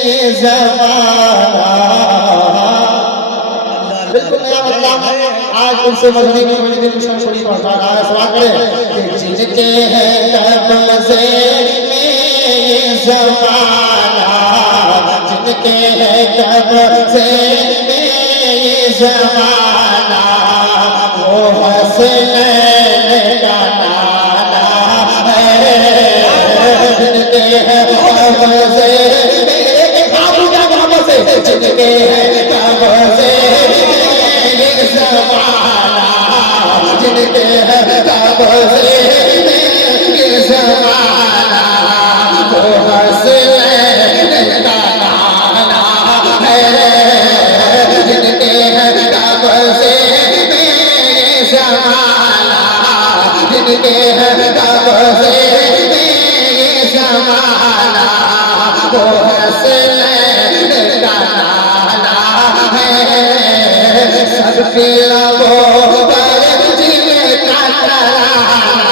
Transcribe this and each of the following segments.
ये ज़माना। बिल्कुल नया मतलब आज उनसे मजदी में बड़ी दिल मुश्किल छोड़ी पहुंचा रहा है। सवाल करें कि जिनके हैं कब्ज़े में ये ज़माना, जिनके हैं कब्ज़े में ये ज़माना, वो हसनैन का नाना है। जिनके हैं कब्ज़े में, आप क्या वहां से, जिनके हैं कब्ज़े ये ज़माना, जिनके हैं कब्ज़े ये ज़माना, वो हसनैन का नाना है। जिनके हैं कब्ज़े ये ज़माना, जिनके हैं कब्ज़े ये ज़माना, वो हसनैन का नाना है। सबके लबों पर जिनका तराना,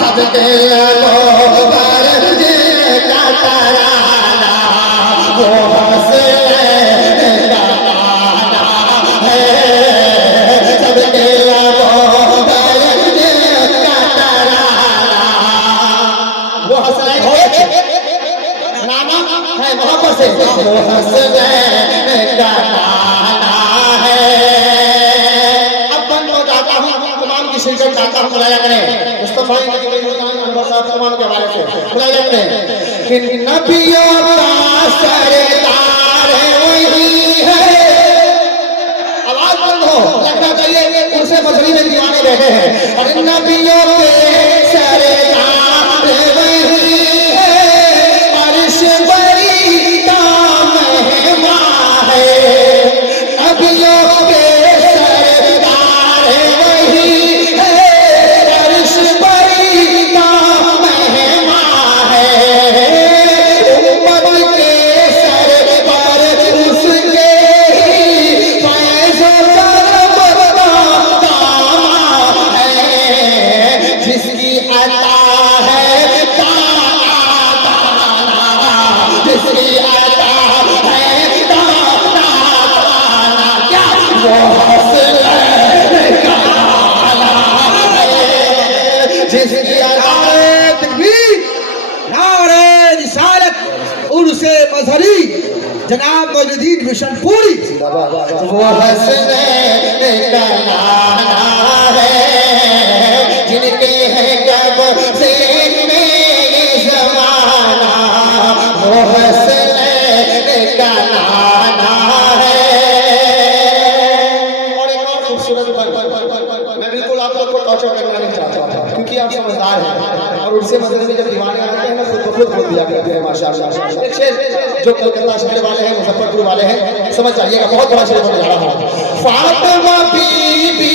सबके लबों पर जिनका तराना, वो हसनैन का नाना है। सबके लबों पर जिनका तराना, वो हसनैन नाना है। मोहब्बत से वो हसनैन का नाना है। अब बंद हो जाता हूँ, तमाम की शिरकत चाहता हूँ। बुलाया करें मुस्तफा तमाम के हवाले से बुलाया करें कि नबियों का सरदार वही है। आवाज बंद हो, लगना चाहिए उनसे मजहबी में दीवाने बैठे हैं। और नबियों के सरदार वही है, अर्श बरी का मेहमा है। नबियों के सरदार वही है, अर्श बरी का मेहमा है। उम्मत के सर पर उसके ही फैज़ो करम का दामा है। जिसकी अता है ताना ताना, जिसकी अता है ताना ताना, क्या वो हसनैन का नाना है। जिसकी अता है तकबीर, नारे रिसालत, उर्से मजहरी, जनाब मौजूदीन मिशनपुरी। वो हसनैन का नाना है। जिनके हैं कब्ज़े में ये ज़माना, वो हसनैन का नाना है। और एक और खूबसूरत बात, मैं बिल्कुल आप लोग को टॉर्चर करना नहीं चाहता, क्योंकि आप समझदार हैं और उनसे मसले में जब दीवाने आते हैं ना खुद बोल दिया करते हैं माशाअल्लाह। एक शेर जो कलकत्ता शहर वाले हैं, मुजफ्फरपुर वाले हैं, समझ जाइएगा, बहुत बड़ा शेर बोलने जा रहा हूँ। फातिमा बीबी,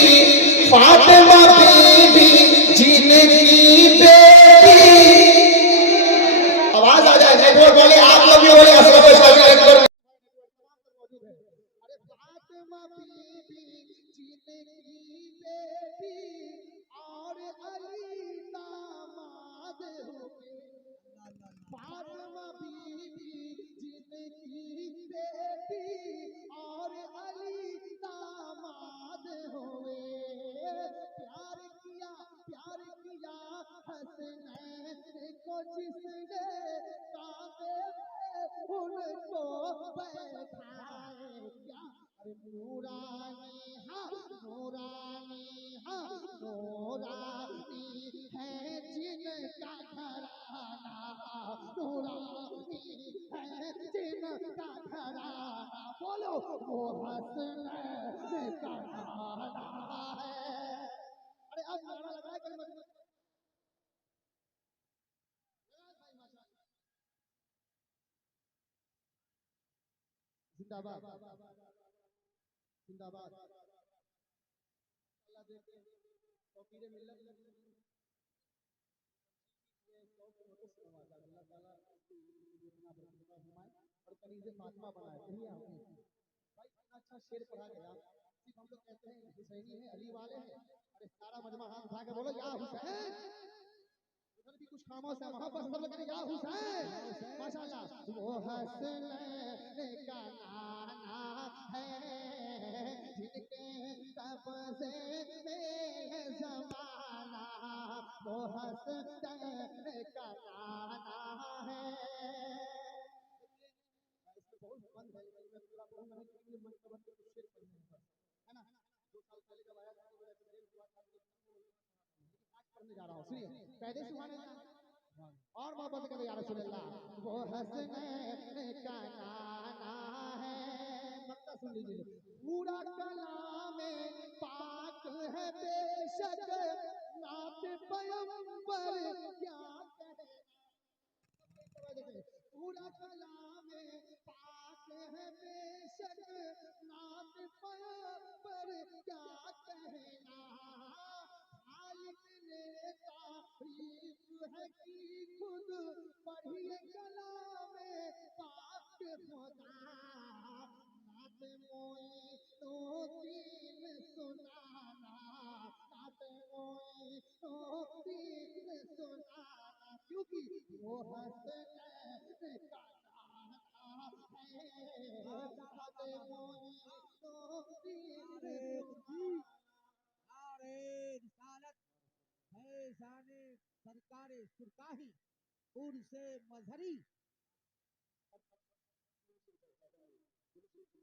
फातिमा बीबी जिनकी बेटी, आवाज आ जाए, नेटवर्क वाले आप लोग भी बोले असलम नेटवर्क। फातिमा बीबी जिनकी बेटी और अली दामाद हुए। फातिमा बीबी जिनकी बेटी और अली दामाद हुए। प्यार किया हसनैन को जिसने काबे पे उनको बैठाए। क्या नूरानी, हाँ नूरानी, हाँ नूरानी है जिनका घराना, नूरानी है जिनका घराना। बोलो वो हसनैन का नाना है। अरे अब नारा लगाए कहीं मत। जिंदाबाद जिंदाबाद। अल्लाह देखे फकीर मिल्लत अल्लाह ताला इतना बरकत फरमाए और कनीज़े फातिमा बनाए। यही आपने भाई इतना अच्छा शेर पढ़ा गया। सिर्फ हम लोग कहते हैं हुसैनी है, अली वाले हैं, अरे सारा मजमा हाथ उठा के बोलो या हुसैन। भी कुछ खामोश है वहां पर सब लोग करेंगे या हुसैन माशाल्लाह। वो हंसने का नाना है जिनके तब से मेरे जमाना, वो हंसने का नाना है। इसमें बहुत बंद है लेकिन मैं पूरा कहूंगा नहीं क्योंकि मन का बंद कुछ शेर पढ़ने है बस, है ना। 2 साल पहले जब आया था तो मेरा एक्सीडेंट हुआ था, लेकिन आज पढ़ने जा रहा हूँ। सुनिए कहते सुभान अल्लाह और मोहब्बत करें या रसूल अल्लाह। वो हंसने का नाना है, मक्का सुन लीजिए। पूरा कलाम पाक है बेशक, नात पैगंबर क्या कहे। पूरा कलाम पाक है बेशक, नात पर क्या कहना। खालिक ने तारीफ है की खुद पढ़िए कलाम पाक खुदा। नात मोई तो दीन सुनाना, नात मोई तो दीन सुनाना, क्योंकि वो हंसने का नाना है। नात मोई तो दीन सुनाना। नारे रिसालत है शान सरकार सुरकाही उर्से मजहरी